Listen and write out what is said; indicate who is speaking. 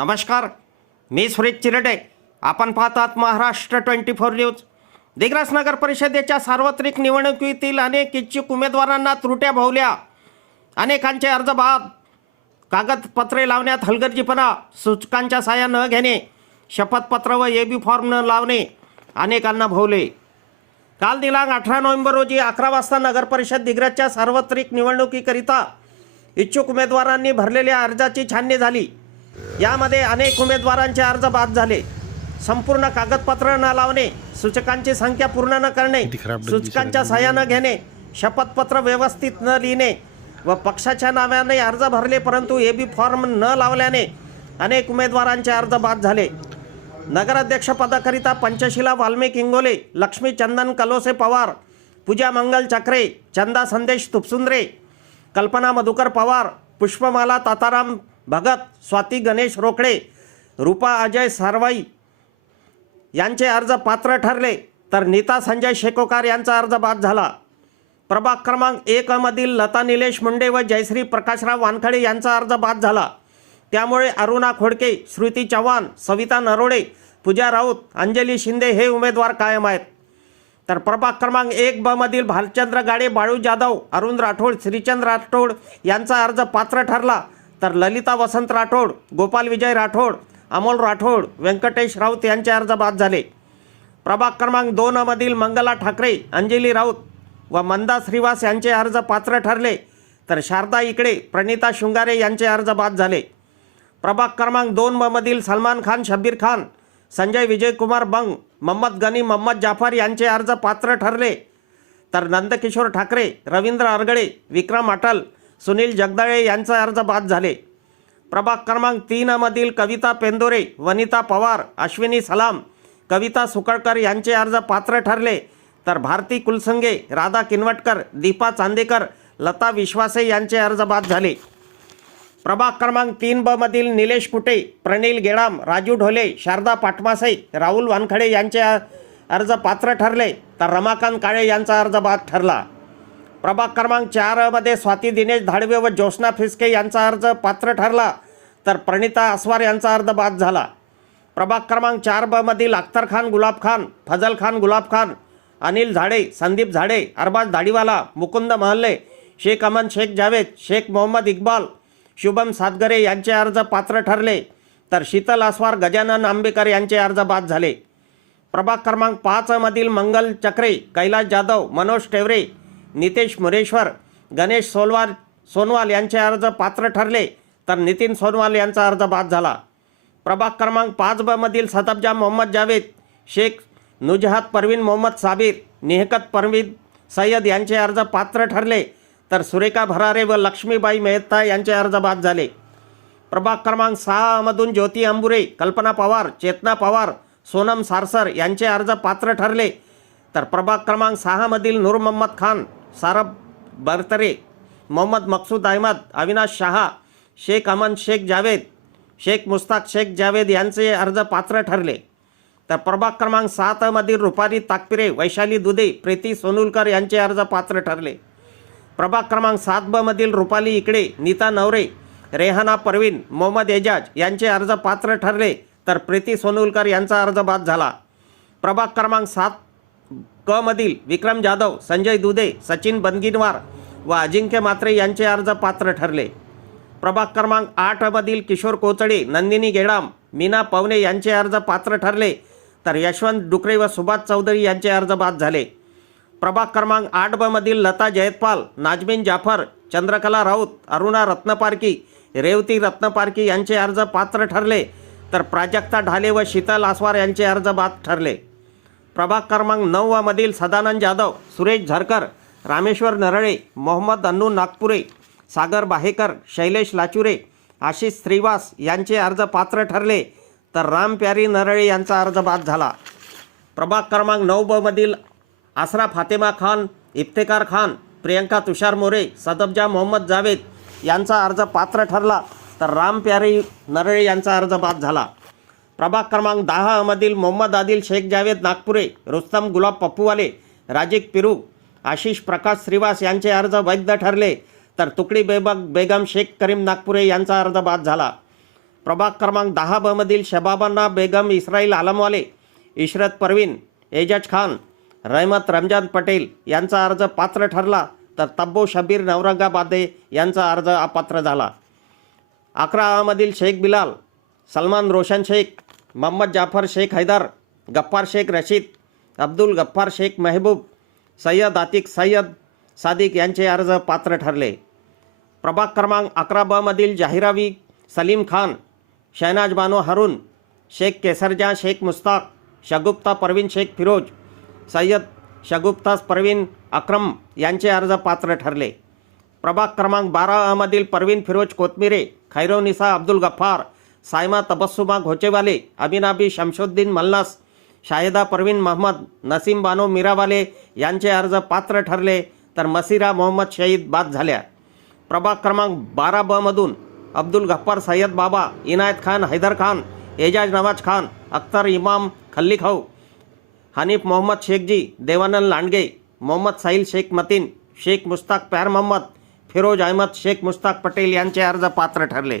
Speaker 1: नमस्कार मी सुरेश चिरडे. आपण पाहतात Maharashtra twenty four news. Digras नगर परिषदेच्या सार्वत्रिक निवडणुकीतील अनेक इच्छुक उमेदवारांना त्रुट्या भोवल्या. अनेकांचे अर्ज बाद. कागदपत्रे लावण्यात हलगर्जीपणा सूचकांच्या साह्या न घेणे शपथपत्र व ए बी फॉर्म न लावणे अनेकांना भोवले. काल दिनांक अठरा नोव्हेंबर रोजी अकरा वाजता नगरपरिषद दिग्रजच्या सार्वत्रिक निवडणुकीकरिता इच्छुक उमेदवारांनी भरलेल्या अर्जाची छाननी झाली. यामध्ये अनेक उमेदवारांचे अर्ज बाद झाले. संपूर्ण कागदपत्र न लावणे सूचकांची संख्या पूर्ण न करणे सूचकांच्या साह्या न घेणे शपथपत्र व्यवस्थित न लिहिणे व पक्षाच्या नावाने अर्ज भरले परंतु ए बी फॉर्म न लावल्याने अनेक उमेदवारांचे अर्ज बाद झाले. नगराध्यक्षपदाकरिता पंचशिला वाल्मिक इंगोले लक्ष्मी चंदन कलोसे पवार पूजा मंगल चक्रे चंदा संदेश तुपसुंद्रे कल्पना मधुकर पवार पुष्पमाला ताताराम भगत स्वाती गणेश रोकडे रूपा अजय सारवाई यांचे अर्ज पात्र ठरले तर नीता संजय शेकोकार यांचा अर्ज बाद झाला. प्रभाग क्रमांक एकमधील लता निलेश मुंडे व जयश्री प्रकाशराव वानखडे यांचा अर्ज बाद झाला. त्यामुळे अरुणा खोडके श्रुती चव्हाण सविता नरोडे पूजा राऊत अंजली शिंदे हे उमेदवार कायम आहेत. तर प्रभाग क्रमांक एक बमधील भालचंद्र गाडे बाळू जाधव अरुण राठोड श्रीचंद राठोड यांचा अर्ज पात्र ठरला. तर ललिता वसंत राठोड गोपाल विजय राठोड अमोल राठोड व्यंकटेश राऊत यांचे अर्ज बाद झाले. प्रभाग क्रमांक दोनमधील मंगला ठाकरे अंजली राऊत व मंदा श्रीवास यांचे अर्ज पात्र ठरले. तर शारदा इकडे प्रणिता शृंगारे यांचे अर्ज बाद झाले. प्रभाग क्रमांक दोन मधील सलमान खान शब्बीर खान संजय विजयकुमार बंग मोहम्मद गनी मोहम्मद जाफर यांचे अर्ज पात्र ठरले. तर नंदकिशोर ठाकरे रवींद्र अरगडे विक्रम अटल सुनील जगदाळे यांचे अर्ज बाद झाले. प्रभाग क्रमांक तीनमधील कविता पेंदोरे वनिता पवार अश्विनी सलाम कविता सुकळकर यांचे अर्ज पात्र ठरले. तर भारती कुलसंगे राधा किनवटकर दीपा चांदेकर लता विश्वासे यांचे अर्ज बाद झाले. प्रभाग क्रमांक तीन ब मधील निलेश कुटे प्रणील गेडाम राजू ढोले शारदा पाटमासे राहुल वानखडे यांचे अर्ज पात्र ठरले. तर रमाकांत काळे यांचा अर्ज बाद ठरला. प्रभाग क्रमांक चारमध्ये स्वाती दिनेश धाडवे व ज्योत्स्ना फिसके यांचा अर्ज पात्र ठरला तर प्रणिता अस्वार यांचा अर्ज बाद झाला. प्रभाग क्रमांक चार ब मधील अख्तर खान गुलाब खान फजल खान गुलाब खान अनिल झाडे संदीप झाडे अरबाज धाडीवाला मुकुंद महल्ले शेख अमन शेख जावेद शेख मोहम्मद इक्बाल शुभम सातगरे यांचे अर्ज पात्र ठरले तर शीतल अस्वार गजानन आंबेकर यांचे अर्ज बाद झाले. प्रभाग क्रमांक पाचमधील मंगल चक्रे कैलास जाधव मनोज टेवरे नितेश मुरेश्वर गणेश सोलवाल सोनवाल यांचे अर्ज पात्र ठरले तर नितीन सोनवाल यांचा अर्ज बाद झाला. प्रभाग क्रमांक पाच बमधील सतबजा मोहम्मद जावेद शेख नुजहात परवीन मोहम्मद साबीर निहकत परवीन सय्यद यांचे अर्ज पात्र ठरले तर सुरेखा भरारे व लक्ष्मीबाई मेहता यांचे अर्ज बाद झाले. प्रभाग क्रमांक सहामधून ज्योती अंबुरे कल्पना पवार चेतना पवार सोनम सारसर यांचे अर्ज पात्र ठरले तर प्रभाग क्रमांक सहामधील नूर मोहम्मद खान सारब बरतरे मोहम्मद मकसूद अहमद अविनाश शहा शेख अमन शेख जावेद शेख मुस्ताक शेख जावेद यांचे अर्ज पात्र ठरले. तर प्रभाग क्रमांक सातमधील रुपाली ताकपिरे वैशाली दुधे प्रीती सोनुलकर यांचे अर्ज पात्र ठरले. प्रभाग क्रमांक सात ब मधील रुपाली इकडे नीता नवरे रेहाना परवीन मोहम्मद एजाज यांचे अर्ज पात्र ठरले. तर प्रीती सोनुलकर यांचा अर्ज बाद झाला. प्रभाग क्रमांक सात क मधील विक्रम जाधव संजय दुधे सचिन बनगिनवार व अजिंक्य मात्रे यांचे अर्ज पात्र ठरले. प्रभाग क्रमांक आठमधील किशोर कोचडे नंदिनी गेडाम मीना पवने यांचे अर्ज पात्र ठरले. तर यशवंत डुकरे व सुभाष चौधरी यांचे अर्ज बाद झाले. प्रभाग क्रमांक आठ ब मधील लता जयतपाल नाजमीन जाफर चंद्रकला राऊत अरुणा रत्नपारकी रेवती रत्नपारकी यांचे अर्ज पात्र ठरले. तर प्राजक्ता ढाले व शीतल आसवार यांचे अर्ज बाद ठरले. प्रभाग क्रमांक नऊ व मधील सदानंद जाधव सुरेश झरकर रामेश्वर नरळे मोहम्मद अन्नू नागपुरे सागर बाहेकर शैलेश लाचुरे आशिष श्रीवास यांचे अर्ज पात्र ठरले तर राम प्यारी नरळे यांचा अर्ज बाद झाला. प्रभाग क्रमांक नऊ ब मधील आसरा फातेमा खान इफ्तेकार खान प्रियंका तुषार मोरे सदबजा मोहम्मद जावेद यांचा अर्ज पात्र ठरला तर राम प्यारी नरळे यांचा अर्ज बाद झाला. प्रभाग क्रमांक दहा मधील मोहम्मद आदिल शेख जावेद नागपुरे रुस्तम गुलाब पप्पूवाले राजिक पिरू आशिष प्रकाश श्रीवास यांचे अर्ज वैध ठरले तर तुकडी बेबक बेगम शेख करीम नागपुरे यांचा अर्ज बाद झाला. प्रभाग क्रमांक दहा बमधील मधील शबाबांना बेगम इस्राईल आलमवाले इशरत परवीन एजाज खान रहमत रमजान पटेल यांचा अर्ज पात्र ठरला तर तब्बो शबीर नवरंगाबादे यांचा अर्ज अपात्र झाला. अकरा मधील शेख बिलाल सलमान रोशन शेख मोहम्मद जाफर शेख हैदर गफ्फार शेख रशीद अब्दुल गफ्फार शेख मेहबूब सय्यद आतिक सय्यद सादिक यांचे अर्ज पात्र ठरले. प्रभाग क्रमांक अकरा बमधील जाहिरावी सलीम खान शहनाज बानो हरून शेख केसरजा शेख मुस्ताक शगुप्ता परवीन शेख फिरोज सय्यद शगुप्ता परवीन अक्रम यांचे अर्ज पात्र ठरले. प्रभाग क्रमांक बारा अमधील परवीन फिरोज कोतमिरे खैरोनिसा अब्दुल गफ्फार सायमा तबस्सुमा घोचेवाले अबिनाबी शमशुद्दीन मल्लास शाहिदा परवीन महम्मद नसीम बानो मीरावाले यांचे अर्ज पात्र ठरले तर मसिरा मोहम्मद शहीद बाद झाल्या. प्रभाग क्रमांक बारा बमधून अब्दुल गफ्फार सय्यद बाबा इनायत खान हैदर खान एजाज नवाज खान अख्तर इमाम खल्ली खाऊ हनीफ मोहम्मद शेखजी देवानंद लांडगे मोहम्मद साहिल शेख मतीन शेख मुस्ताक प्यार मोहम्मद फिरोज अहमद शेख मुस्ताक पटेल यांचे अर्ज पात्र ठरले.